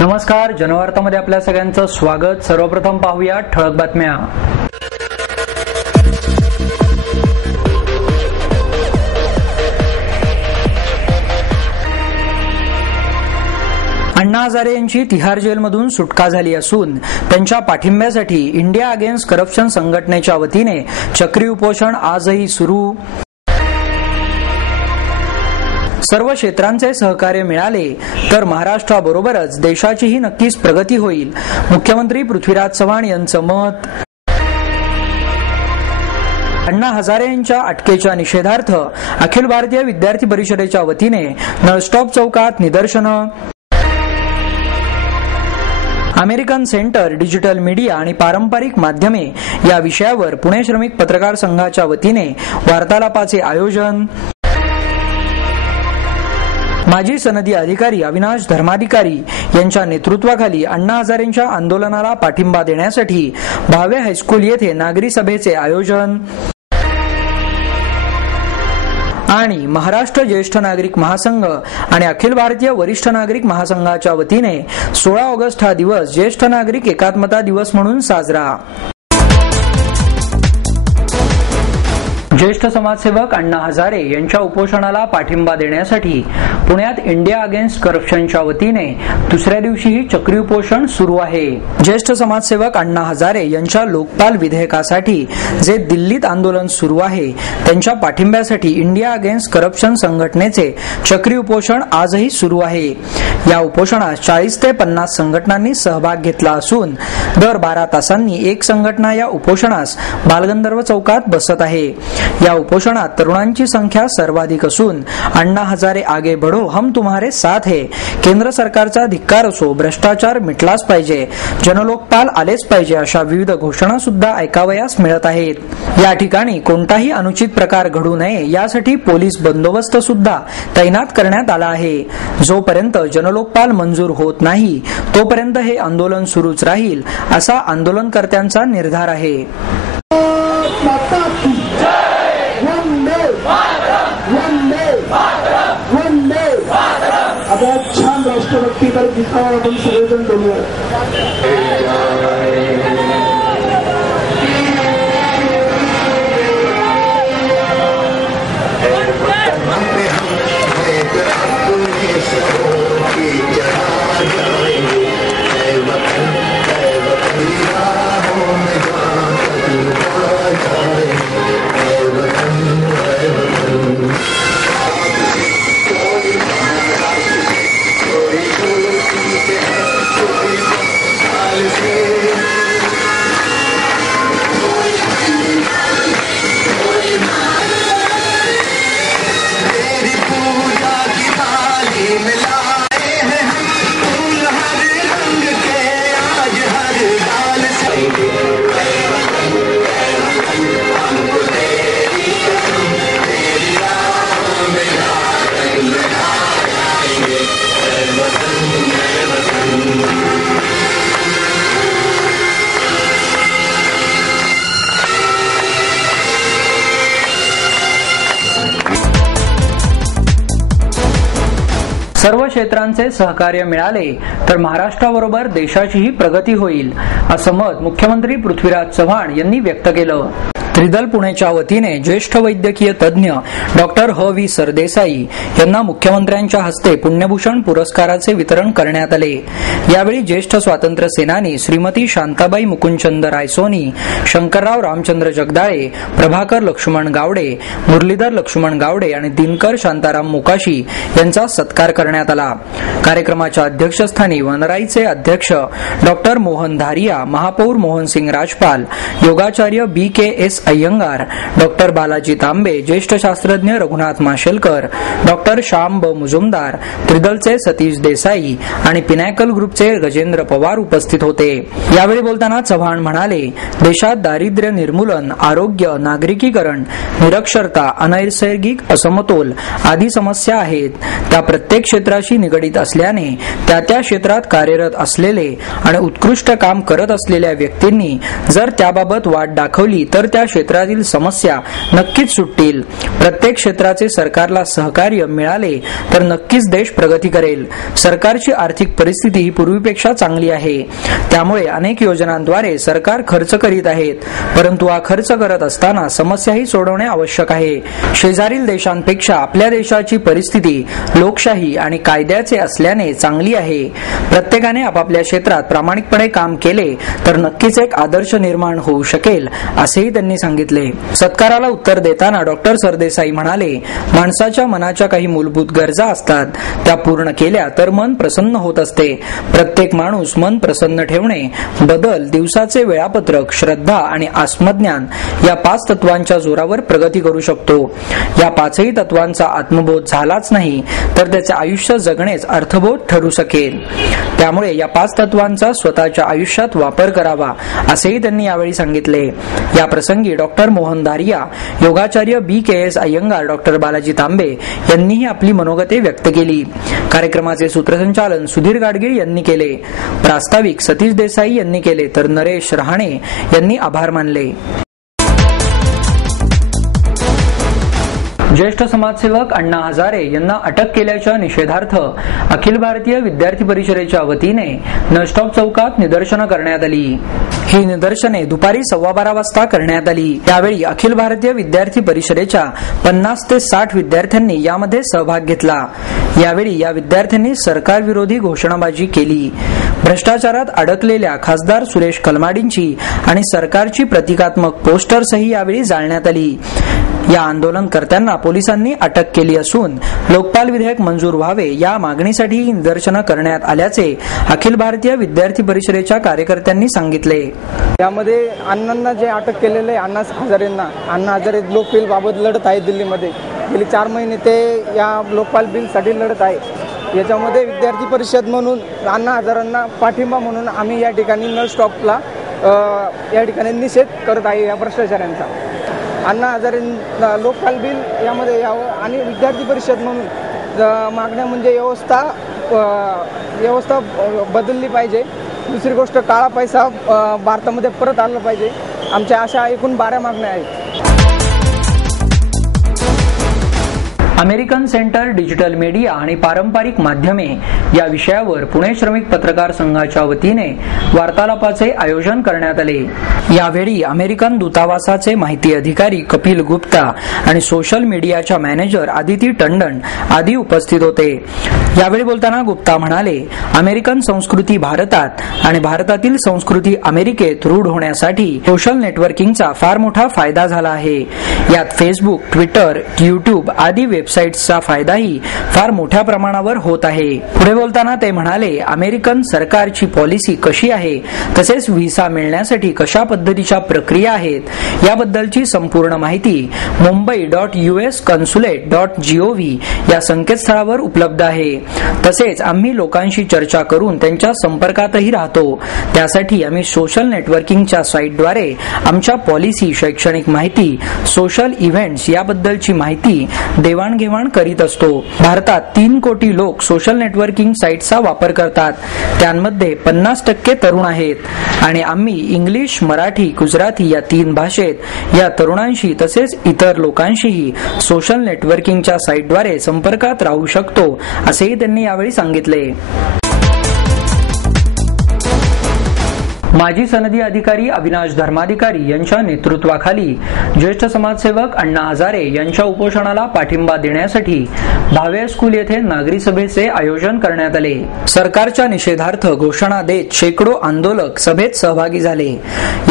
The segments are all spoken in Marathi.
नमस्कार, जनवार्तामध्ये आपल्या सगळ्यांचं स्वागत। सर्वप्रथम पाहूया ठळक बातम्या। अण्णा हजारे यांची तिहार जेलमधून सुटका झाली असून त्यांच्या पाठिंब्यासाठी इंडिया अगेन्स्ट करप्शन संघटनेच्या वतीने चक्री उपोषण आजही सुरू। सर्व क्षेत्रांचे सहकार्य मिळाले तर महाराष्ट्राबरोबरच देशाचीही नक्कीच प्रगती होईल, मुख्यमंत्री पृथ्वीराज चव्हाण यांचं मत। अण्णा हजारे यांच्या अटकेच्या निषेधार्थ अखिल भारतीय विद्यार्थी परिषदेच्या वतीने नळस्टॉप चौकात निदर्शनं। अमेरिकन सेंटर डिजिटल मीडिया आणि पारंपरिक माध्यमे या विषयावर पुणे श्रमिक पत्रकार संघाच्या वतीने वार्तालापाचे आयोजन। माजी सनदी अधिकारी अविनाश धर्माधिकारी यांच्या नेतृत्वाखाली अण्णा हजारेंच्या आंदोलनाला पाठिंबा देण्यासाठी भावे हायस्कूल येथे नागरी सभेचे आयोजन। आणि महाराष्ट्र ज्येष्ठ नागरिक महासंघ आणि अखिल भारतीय वरिष्ठ नागरिक महासंघाच्या वतीने 16 ऑगस्ट हा दिवस ज्येष्ठ नागरिक एकात्मता दिवस म्हणून साजरा। ज्येष्ठ समाजसेवक अण्णा हजारे यांच्या उपोषणाला पाठिंबा देण्यासाठी पुण्यात इंडिया अगेन्स्ट करप्शनच्या वतीने दुसऱ्या दिवशीही चक्री उपोषण सुरू आहे। ज्येष्ठ समाजसेवक अण्णा हजारे यांच्या लोकपाल विधेयकासाठी जे दिल्लीत आंदोलन सुरू आहे त्यांच्या पाठिंब्यासाठी इंडिया अगेन्स्ट करप्शन संघटनेचे चक्री उपोषण आजही सुरू आहे। या उपोषणात 40 ते 50 संघटनांनी सहभाग घेतला असून दर 12 तासांनी एक संघटना या उपोषणास बालगंधर्व चौकात बसत आहे। या उपोषणात तरुणांची संख्या सर्वाधिक असून अण्णा हजारे आगे बढ़ो हम तुम्हारे साथ है, केंद्र सरकारचा धिक्कार असो, भ्रष्टाचार मिटलाच पाहिजे, जनलोकपाल आलेच पाहिजे अशा विविध घोषणा सुद्धा ऐकावयास मिळत आहेत। या ठिकाणी कोणताही अनुचित प्रकार घडू नये यासाठी पोलीस बंदोबस्त सुद्धा तैनात करण्यात आला आहे। जोपर्यंत जनलोकपाल मंजूर होत नाही तोपर्यंत हे आंदोलन सुरूच राहील असा आंदोलनकर्त्यांचा निर्धार आहे। आता छान राष्ट्रभक्ती तर गीतावर आपण सगळेजण बोलूया। सर्व क्षेत्रांचे सहकार्य मिळाले तर महाराष्ट्राबरोबर देशाचीही प्रगती होईल असं मत मुख्यमंत्री पृथ्वीराज चव्हाण यांनी व्यक्त केलं। त्रिदल पुणेच्या वतीने ज्येष्ठ वैद्यकीय तज्ज्ञ डॉक्टर ह व्ही सरदेसाई यांना मुख्यमंत्र्यांच्या हस्ते पुण्यभूषण पुरस्काराचे वितरण करण्यात आले। यावेळी ज्येष्ठ स्वातंत्र्य सेनानी श्रीमती शांताबाई मुकुंदचंद रायसोनी, शंकरराव रामचंद्र जगदाळे, प्रभाकर लक्ष्मण गावडे, मुरलीधर लक्ष्मण गावडे आणि दिनकर शांताराम मोकाशी यांचा सत्कार करण्यात आला। कार्यक्रमाच्या अध्यक्षस्थानी वनराईचे अध्यक्ष डॉक्टर मोहन धारिया, महापौर मोहनसिंग राजपाल, योगाचार्य BKS अय्यंगार, डॉक्टर बालाजी तांबे, ज्येष्ठ शास्त्रज्ञ रघुनाथ माशेलकर, डॉक्टर श्याम ब मुजुमदार, त्रिदलचे सतीश देसाई आणि पिनॅकल ग्रुपचे गजेंद्र पवार उपस्थित होते। यावेळी बोलताना चव्हाण म्हणाले, देशात दारिद्र्य निर्मूलन, आरोग्य, नागरिकीकरण, निरक्षरता, अनैसर्गिक असमतोल आदी समस्या आहेत। त्या प्रत्येक क्षेत्राशी निगडीत असल्याने त्या क्षेत्रात कार्यरत असलेले आणि उत्कृष्ट काम करत असलेल्या व्यक्तींनी जर त्याबाबत वाट दाखवली तर त्या क्षेत्रातील समस्या नक्कीच सुटतील. प्रत्येक क्षेत्राचे सरकारला सहकार्य मिळाले तर नक्कीच देश प्रगती करेल. सरकारची आर्थिक परिस्थिती ही पूर्वीपेक्षा चांगली आहे. त्यामुळे अनेक योजनांद्वारे सरकार खर्च करीत आहेत. परंतु हा खर्च करत असताना समस्याही सोडवणे आवश्यक आहे. शेजारील देशांपेक्षा आपल्या देशाची परिस्थिती लोकशाही आणि कायद्याचे असल्याने चांगली आहे. प्रत्येकाने आपापल्या क्षेत्रात प्रामाणिकपणे काम केले तर नक्कीच एक आदर्श निर्माण होऊ शकेल, असेही त्यांनी सांगितले. सत्काराला उत्तर देताना डॉक्टर सरदेसाई म्हणाले, माणसाच्या मनाच्या काही मूलभूत गरजा असतात. त्या पूर्ण केल्या तर मन प्रसन्न होत असते. प्रत्येक माणूस मन प्रसन्न ठेवणे, बदल, दिवसाचे वेळापत्रक, श्रद्धा आणि आत्मज्ञान या 5 तत्वांच्या जोरावर प्रगती करू शकतो. या 5ही तत्वांचा आत्मबोध झालाच नाही तर त्याचे आयुष्य जगणेच अर्थबोध ठरू शकेल. त्यामुळे या 5 तत्वांचा स्वतःच्या आयुष्यात वापर करावा, असेही त्यांनी यावेळी सांगितले. या प्रसंगी डॉक्टर मोहन दारिया, योगाचार्य BKS अय्यंगार, डॉक्टर बालाजी तांबे यांनीही आपली मनोगते व्यक्त केली. कार्यक्रमाचे सूत्रसंचालन सुधीर गाडगीळ यांनी केले. प्रास्ताविक सतीश देसाई यांनी केले तर नरेश रहाणे यांनी आभार मानले. ज्येष्ठ समाजसेवक अण्णा हजारे यांना अटक केल्याच्या निषेधार्थ अखिल भारतीय विद्यार्थी परिषदेच्या वतीने नळस्टॉप चौकात निदर्शनं करण्यात आली. ही निदर्शने दुपारी 12:15 वाजता करण्यात आली. यावेळी अखिल भारतीय विद्यार्थी परिषदेच्या 50 ते 60 विद्यार्थ्यांनी यामध्ये सहभाग घेतला. यावेळी या विद्यार्थ्यांनी सरकार विरोधी घोषणाबाजी केली. भ्रष्टाचारात अडकलेल्या खासदार सुरेश कलमाडींची आणि सरकारची प्रतिकात्मक पोस्टर्सही यावेळी जाळण्यात आली. या आंदोलनकर्त्यांना पोलिसांनी अटक केली असून लोकपाल विधेयक मंजूर व्हावे या मागणीसाठी ही निदर्शनं करण्यात आल्याचे अखिल भारतीय विद्यार्थी परिषदेच्या कार्यकर्त्यांनी सांगितले. यामध्ये अण्णांना जे अटक केलेले अण्णा हजारे लोकपाल बाबत लढत आहे. दिल्लीमध्ये गेली 4 महिने ते या लोकपाल बिलसाठी लढत आहे. याच्यामध्ये विद्यार्थी परिषद म्हणून अण्णा हजारांना पाठिंबा म्हणून आम्ही या ठिकाणी नळ स्टॉपला या ठिकाणी निषेध करत आहे या भ्रष्टाचारांचा. अण्णा हजारे लोकपाल बिल यामध्ये यावं आणि विद्यार्थी परिषद म्हणून मागण्या म्हणजे व्यवस्था बदलली पाहिजे. दुसरी गोष्ट, काळा पैसा भारतामध्ये परत आला पाहिजे. आमच्या अशा एकूण 12 मागण्या आहेत. अमेरिकन सेंटर डिजिटल मीडिया आणि पारंपरिक माध्यमे या विषयावर पुणे श्रमिक पत्रकार संघाच्या वतीने वार्तालापाचे आयोजन करण्यात आले. यावेळी अमेरिकन दूतावासाचे माहिती अधिकारी कपिल गुप्ता आणि सोशल मीडियाच्या मॅनेजर आदिती टंडन आदी उपस्थित होते. यावेळी बोलताना गुप्ता म्हणाले, अमेरिकन संस्कृती भारतात आणि भारतातील संस्कृती अमेरिकेत रूढ होण्यासाठी सोशल नेटवर्किंगचा फार मोठा फायदा झाला आहे. यात फेसबुक, ट्विटर, युट्यूब आदी वेबसाईट्सचा फायदाही फार मोठ्या प्रमाणावर होत आहे. पुढे बोलताना ते म्हणाले, अमेरिकन सरकारची पॉलिसी कशी आहे, तसेच व्हिसा मिळण्यासाठी कशा पद्धतीच्या प्रक्रिया आहेत याबद्दलची संपूर्ण माहिती mumbai.usconsulate.gov या संकेतस्थळावर उपलब्ध आहे. तसेच आम्ही लोकांशी चर्चा करून त्यांच्या संपर्कातही राहतो. त्यासाठी आम्ही सोशल नेटवर्किंगच्या साईटद्वारे आमच्या पॉलिसी, शैक्षणिक माहिती, सोशल इव्हेंट्स याबद्दलची माहिती देवाणघेवाण करीत असतो. भारतात 3 कोटी लोक सोशल नेटवर्किंग साईटचा वापर करतात. त्यांमध्ये 50% तरुण आहेत आणि आम्ही इंग्लिश, मराठी, गुजराती या 3 भाषेत या तरुणांशी तसेच इतर लोकांशीही सोशल नेटवर्किंगच्या साईटद्वारे संपर्कात राहू शकतो, असेही त्यांनी यावेळी सांगितले. माजी सनदी अधिकारी अविनाश धर्माधिकारी यांच्या नेतृत्वाखाली ज्येष्ठ समाजसेवक अण्णा हजारे यांच्या उपोषणाला पाठिंबा देण्यासाठी भावे स्कूल येथे नागरी सभेचे आयोजन करण्यात आले. सरकारच्या निषेधार्थ घोषणा देत शेकडो आंदोलक सभेत सहभागी झाले.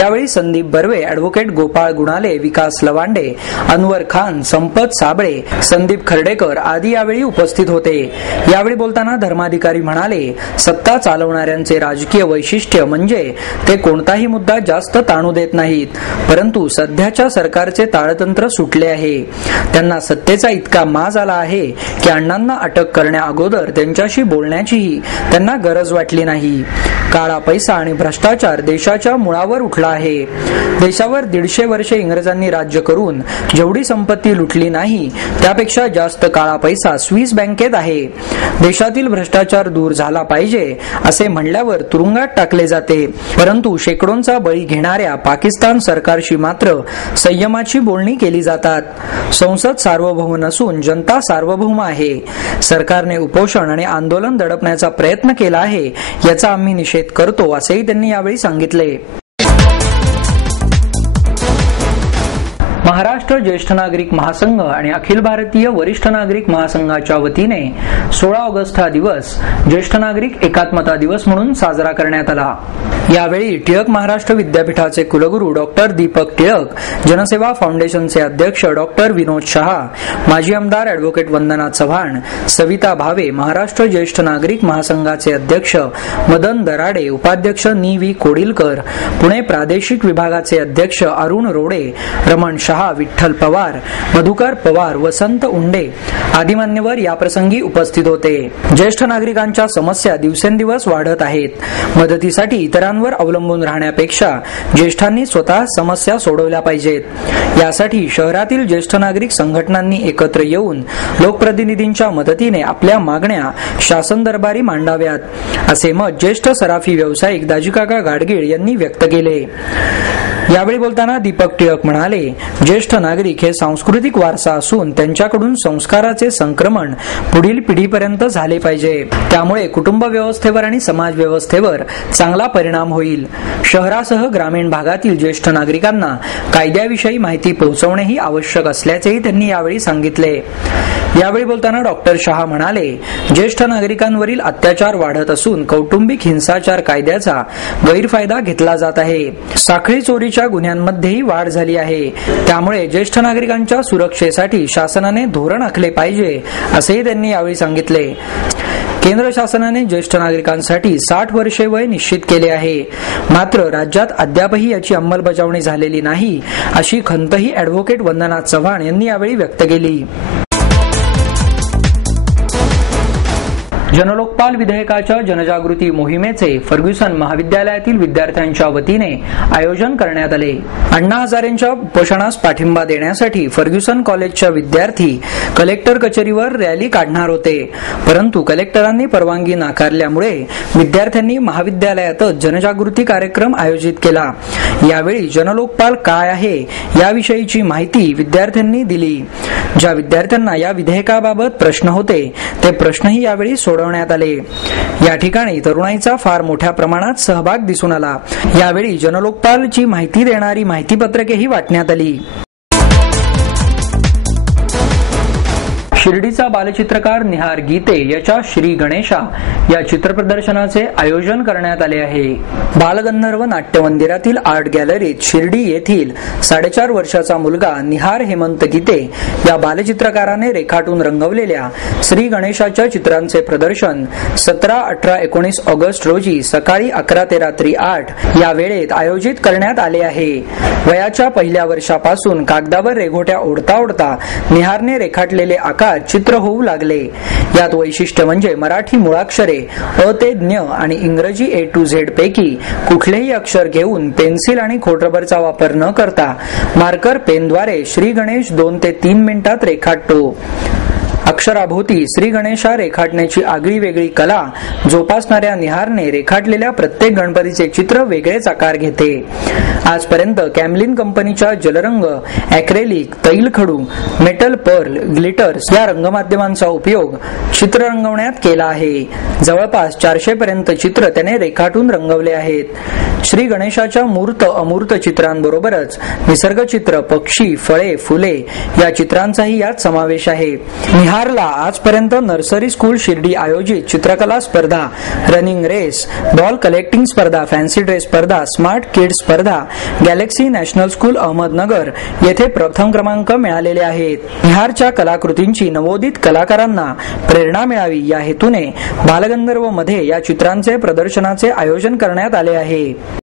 यावेळी संदीप बर्वे, ॲडव्होकेट गोपाळ गुणाले, विकास लवांडे, अनवर खान, संपत साबळे, संदीप खर्डेकर आदी यावेळी उपस्थित होते. यावेळी बोलताना धर्माधिकारी म्हणाले, सत्ता चालवणाऱ्यांचे राजकीय वैशिष्ट्य म्हणजे ते कोणताही मुद्दा जास्त ताणू देत नाहीत, परंतु सध्याच्या सरकारचे ताळतंत्र सुटले आहे. त्यांना सत्तेचा इतका माज आला आहे की अण्णांना अटक करण्या अगोदर त्यांच्याशी बोलण्याचीही त्यांना गरज वाटली नाही. काळा पैसा आणि भ्रष्टाचार देशाच्या मुळावर उठला आहे. देशावर 150 वर्षे इंग्रजांनी राज्य करून जेवढी संपत्ती लुटली नाही त्यापेक्षा जास्त काळा पैसा स्विस बँकेत आहे. देशातील भ्रष्टाचार दूर झाला पाहिजे असे म्हणल्यावर तुरुंगात टाकले जाते. परंतु शेकडोंचा बळी घेणाऱ्या पाकिस्तान सरकारशी मात्र संयमाची बोलणी केली जातात. संसद सार्वभौम नसून जनता सार्वभौम आहे. सरकारने उपोषण आणि आंदोलन दडपण्याचा प्रयत्न केला आहे, याचा आम्ही निषेध करतो, असेही त्यांनी यावेळी सांगितले. महाराष्ट्र ज्येष्ठ नागरिक महासंघ आणि अखिल भारतीय वरिष्ठ नागरिक महासंघाच्या वतीने 16 ऑगस्ट हा दिवस ज्येष्ठ नागरिक एकात्मता दिवस म्हणून साजरा करण्यात आला. यावेळी टिळक महाराष्ट्र विद्यापीठाचे कुलगुरू डॉक्टर दीपक टिळक, जनसेवा फाउंडेशनचे अध्यक्ष डॉक्टर विनोद शहा, माजी आमदार ॲडव्होकेट वंदना चव्हाण, सविता भावे, महाराष्ट्र ज्येष्ठ नागरिक महासंघाचे अध्यक्ष मदन दराडे, उपाध्यक्ष नी व्ही कोडिलकर, पुणे प्रादेशिक विभागाचे अध्यक्ष अरुण रोडे, रमण शहा, विठ्ठल पवार, मधुकर पवार, वसंत उंडे आदी मान्यवर याप्रसंगी उपस्थित होते. ज्येष्ठ नागरिकांच्या समस्या दिवसेंदिवस वाढत आहेत. मदतीसाठी इतरांवर अवलंबून राहण्यापेक्षा ज्येष्ठांनी स्वतः समस्या सोडवल्या पाहिजेत. यासाठी शहरातील ज्येष्ठ नागरिक संघटनांनी एकत्र येऊन लोकप्रतिनिधींच्या मदतीने आपल्या मागण्या शासन दरबारी मांडाव्यात, असे मत ज्येष्ठ सराफी व्यावसायिक दाजीकाका गाडगीळ यांनी व्यक्त केले. यावेळी बोलताना दीपक टिळक म्हणाले, ज्येष्ठ नागरिक हे सांस्कृतिक वारसा असून त्यांच्याकडून संस्काराचे संक्रमण पुढील पिढीपर्यंत झाले पाहिजे. त्यामुळे कुटुंब व्यवस्थेवर आणि समाज व्यवस्थेवर चांगला परिणाम होईल. शहरासह ग्रामीण भागातील ज्येष्ठ नागरिकांना कायद्याविषयी माहिती पोहोचवणेही आवश्यक असल्याचेही त्यांनी यावेळी सांगितले. यावेळी बोलताना डॉक्टर शहा म्हणाले, ज्येष्ठ नागरिकांवरील अत्याचार वाढत असून कौटुंबिक हिंसाचार कायद्याचा गैरफायदा घेतला जात आहे. साखळी चोरीच्या गुन्ह्यांमध्येही वाढ झाली आहे. त्यामुळे ज्येष्ठ नागरिकांच्या सुरक्षेसाठी शासनाने धोरण आखले पाहिजे, असेही त्यांनी यावेळी सांगितले. केंद्र शासनाने ज्येष्ठ नागरिकांसाठी 60 वर्षे वय निश्चित केले आहे. मात्र राज्यात अद्यापही याची अंमलबजावणी झालेली नाही, अशी खंतही ॲडव्होकेट वंदना चव्हाण यांनी यावेळी व्यक्त केली. जनलोकपाल विधेयकाच्या जनजागृती मोहिमेचे फर्ग्युसन महाविद्यालयातील विद्यार्थ्यांच्या वतीने आयोजन करण्यात आले. अण्णा हजारेंच्या उपोषणास पाठिंबा देण्यासाठी फर्ग्युसन कॉलेजच्या विद्यार्थी कलेक्टर कचेरीवर रॅली काढणार होते, परंतु कलेक्टरांनी परवानगी नाकारल्यामुळे विद्यार्थ्यांनी महाविद्यालयातच जनजागृती कार्यक्रम आयोजित केला. यावेळी जनलोकपाल काय आहे याविषयीची माहिती विद्यार्थ्यांनी दिली. ज्या विद्यार्थ्यांना या विधेयकाबाबत प्रश्न होते ते प्रश्नही यावेळी सोडवण्यात आले. या ठिकाणी तरुणाईचा फार मोठ्या प्रमाणात सहभाग दिसून आला. यावेळी जनलोकपालची माहिती देणारी माहितीपत्रकेही वाटण्यात आली. शिर्डीचा बालचित्रकार निहार गीते याच्या श्री गणेशा या चित्रप्रदर्शनाचे आयोजन करण्यात आले आहे. बालगंधर्व नाट्य मंदिरातील आर्ट गॅलरीत शिर्डी येथील 4.5 वर्षाचा मुलगा निहार हेमंत गीते या बालचित्रकाराने रेखाटून रंगवलेल्या श्री गणेशाच्या चित्रांचे प्रदर्शन 17, 18, 19 ऑगस्ट रोजी सकाळी 11 ते रात्री 8 या वेळेत आयोजित करण्यात आले आहे. वयाच्या पहिल्या वर्षापासून कागदावर रेघोट्या ओढता ओढता निहारने रेखाटलेले आकार चित्र होऊ लागले. यात वैशिष्ट्य म्हणजे मराठी मुळाक्षरे अ ते ज्ञ आणि इंग्रजी A to Z पैकी कुठलेही अक्षर घेऊन पेन्सिल आणि खोडरबरचा वापर न करता मार्कर पेनद्वारे श्री गणेश 2 ते 3 मिनिटात रेखाटतो. अक्षराभोवती श्री गणेशा रेखाटण्याची आगळी वेगळी कला जोपासणाऱ्या निहारने रेखाटलेल्या प्रत्येक गणपतीचे चित्र वेगळेच आकार घेते. आजपर्यंत कॅमलिन कंपनीच्या जलरंग, ॲक्रेलिक, तैलखडू, मेटल पर्ल, ग्लिटर्स या रंगमाध्यमांचा उपयोग चित्र रंगवण्यात केला आहे. जवळपास 400 पर्यंत चित्र त्याने रेखाटून रंगवले आहेत. श्री गणेशाच्या मूर्त अमूर्त चित्रांबरोबरच निसर्गचित्र, पक्षी, फळे, फुले या चित्रांचाही यात समावेश आहे. निहारला आजपर्यंत नर्सरी स्कूल शिर्डी आयोजित चित्रकला स्पर्धा, रनिंग रेस, बॉल कलेक्टिंग स्पर्धा, फॅन्सी ड्रेस स्पर्धा, स्मार्ट किड्स स्पर्धा, गॅलेक्सी नॅशनल स्कूल अहमदनगर येथे प्रथम क्रमांक मिळालेले आहेत. निहारच्या कलाकृतींची नवोदित कलाकारांना प्रेरणा मिळावी या हेतूने बालगंधर्व मध्ये या चित्रांचे प्रदर्शनाचे आयोजन करण्यात आले आहे.